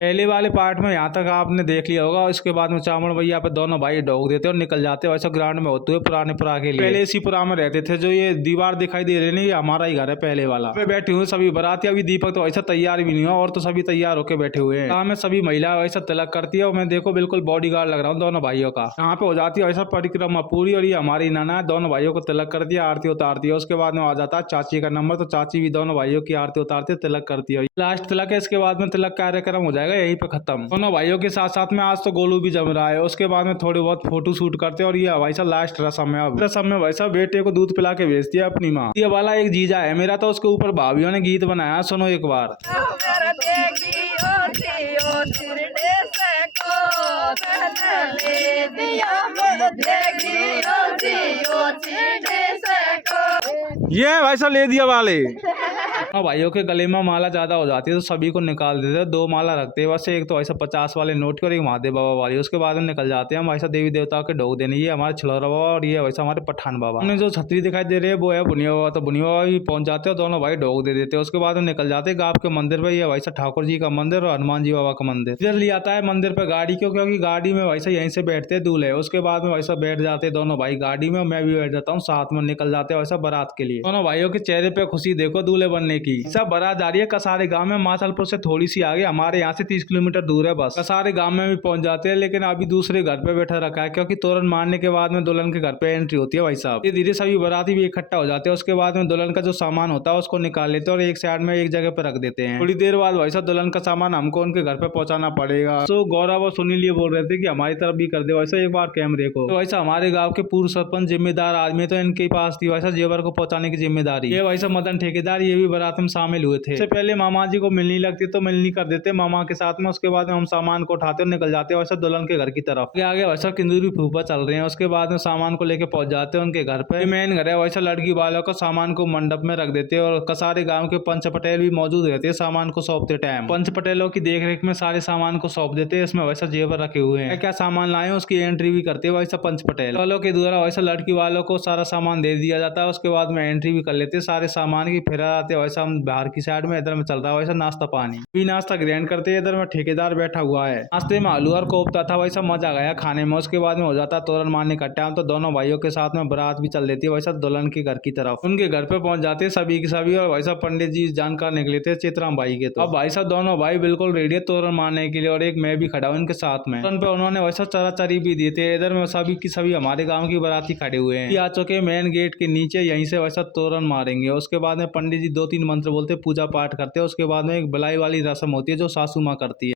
पहले वाले पार्ट में यहाँ तक आपने देख लिया होगा। इसके बाद में चामड़ भैया पे दोनों भाई डोग देते और निकल जाते वैसा ग्राउंड में होते हुए पुराने पुरा के लिए। पहले इसी पुरा में रहते थे। जो ये दीवार दिखाई दे रही है ये हमारा ही घर है पहले वाला। पे बैठे हुए सभी बाराती। अभी दीपक तो वैसा तैयार भी नहीं हुआ और तो सभी तैयार होकर बैठे हुए हैं। में सभी महिला वैसा तिलक करती है और मैं देखो बिल्कुल बॉडी गार्ड लग रहा हूँ दोनों भाइयों का। यहाँ पे हो जाती है वैसा परिक्रमा पूरी और ये हमारी नाना दोनों भाइयों को तिलक करती है, आरती उतारती है। उसके बाद में आ जाता है चाची का नंबर, तो चाची भी दोनों भाइयों की आरती उतारती है, तिलक करती है। लास्ट तिलक है। इसके बाद में तिलक कार्यक्रम हो जाएगा यहीं पे खत्म। दोनों भाइयों के साथ साथ में आज तो गोलू भी जम रहा है। उसके बाद में थोड़ी बहुत फोटो शूट करते हैं और ये वैसा लास्ट रस्म है। अब रस्म में वैसा बेटे को दूध पिला के भेजती है अपनी माँ। ये वाला एक जीजा है मेरा, तो उसके ऊपर भाभियों ने गीत बनाया, सुनो एक बार। ये वैसा ले दिया वाले भाइयों के गले में माला ज्यादा हो जाती है तो सभी को निकाल देते हैं। 2 माला रखते हैं वैसे, एक तो ऐसा 50 वाले नोट की और एक महादेव बाबा वाली। उसके बाद में निकल जाते हैं हम वैसा देवी देवताओं के ढोक देने। ये हमारे छिलौरा बाबा और ये वैसा हमारे पठान बाबा। हमने जो छतरी दिखाई दे रही है वो है बुनिया बाबा, तो बुनिया बाबा भी पहुंच जाते हैं, दोनों भाई ढोक दे देते हैं। उसके बाद में निकल जाते हैं गाँव के मंदिर पे। ये वैसा ठाकुर जी का मंदिर और हनुमान जी बाबा का मंदिर। इधर ले आता है मंदिर पे गाड़ी क्यों, क्योंकि गाड़ी में वैसा यहीं से बैठते दूल्हे। उसके बाद में वैसा बैठ जाते दोनों भाई गाड़ी में, मैं भी बैठ जाता हूँ साथ में। निकल जाते हैं वैसा बारात के लिए। दोनों भाइयों के चेहरे पे खुशी देखो दूल्हे बनने की। सब बारात जा रही है कसारे गांव में, मासलपुर से थोड़ी सी आगे, हमारे यहाँ से 30 किलोमीटर दूर है बस। कसारे गांव में भी पहुंच जाते हैं, लेकिन अभी दूसरे घर पे बैठा रखा है क्योंकि तोरण मारने के बाद में दुल्हन के घर पे एंट्री होती है भाई साहब। धीरे धीरे सभी बाराती भी इकट्ठा हो जाते हैं। उसके बाद में दुल्हन का जो सामान होता है उसको निकाल लेते हैं और एक साइड में एक जगह पे रख देते हैं। थोड़ी देर बाद भाई साहब दुल्हन का सामान हमको उनके घर पे पहुंचाना पड़ेगा। तो गौरव और सुनील ये बोल रहे थे कि हमारी तरफ भी कर दे वैसा एक बार कैमरे को। तो वैसा हमारे गाँव के पूर्व सरपंच जिम्मेदार आदमी, तो इनके पास थी वैसा जेवर को पहुंचाने की जिम्मेदारी। ये वैसा मदन ठेकेदार ये भी बारात में शामिल हुए थे। इससे पहले मामा जी को मिलनी लगती तो मिलनी कर देते मामा के साथ में। उसके बाद में हम सामान को उठाते और निकल जाते वैसा दुल्हन के घर की तरफ। आगे वैसा किंदूरी फूफा चल रहे हैं। उसके बाद में सामान को लेके पहुंच जाते हैं उनके घर पे। मेन घर है वैसा, लड़की वालों का सामान को मंडप में रख देते हैं और कसारे गांव के पंच पटेल भी मौजूद रहते हैं सामान को सौंपते टाइम। पंच पटेलों की देखरेख में सारे सामान को सौंप देते हैं। इसमें वैसा जेवर रखे हुए हैं, क्या सामान लाए उसकी एंट्री भी करते हैं वैसा पंच पटेल वालों के द्वारा। वैसा लड़की वालों को सारा सामान दे दिया जाता है। उसके बाद में एंट्री भी कर लेते हैं सारे सामान की, फिर आते हैं वैसा हम बाहर की साइड में। इधर में चल रहा है वैसा नाश्ता पानी भी, नाश्ता ग्रहण करते हैं। इधर में ठेकेदार बैठा हुआ है। नाश्ते में आलू और कोफ्ता था वैसा, मजा गया खाने में। उसके बाद में हो जाता तोरण मारने का टाइम, तो दोनों भाइयों के साथ में बारात भी चल देती है वैसा दुल्हन के घर की तरफ। उनके घर पे पहुंच जाते हैं सभी के सभी और वैसा पंडित जी जानकार निकले थे चित्राम भाई के। तो अब भाई साहब दोनों भाई बिल्कुल रेडी है तोरण मारने के लिए और एक मैं भी खड़ा हूँ इनके साथ में। उन पे उन्होंने वैसा चराचरी भी दी थे। इधर में सभी की सभी हमारे गाँव की बाराती खड़े हुए हैं। आ चुके मेन गेट के नीचे, यहीं से वैसा तोरण मारेंगे। उसके बाद में पंडित जी 2-3 मंत्र बोलते पूजा पाठ करते हैं। उसके बाद में एक बलाई वाली रस्म होती है जो सासू माँ करती है।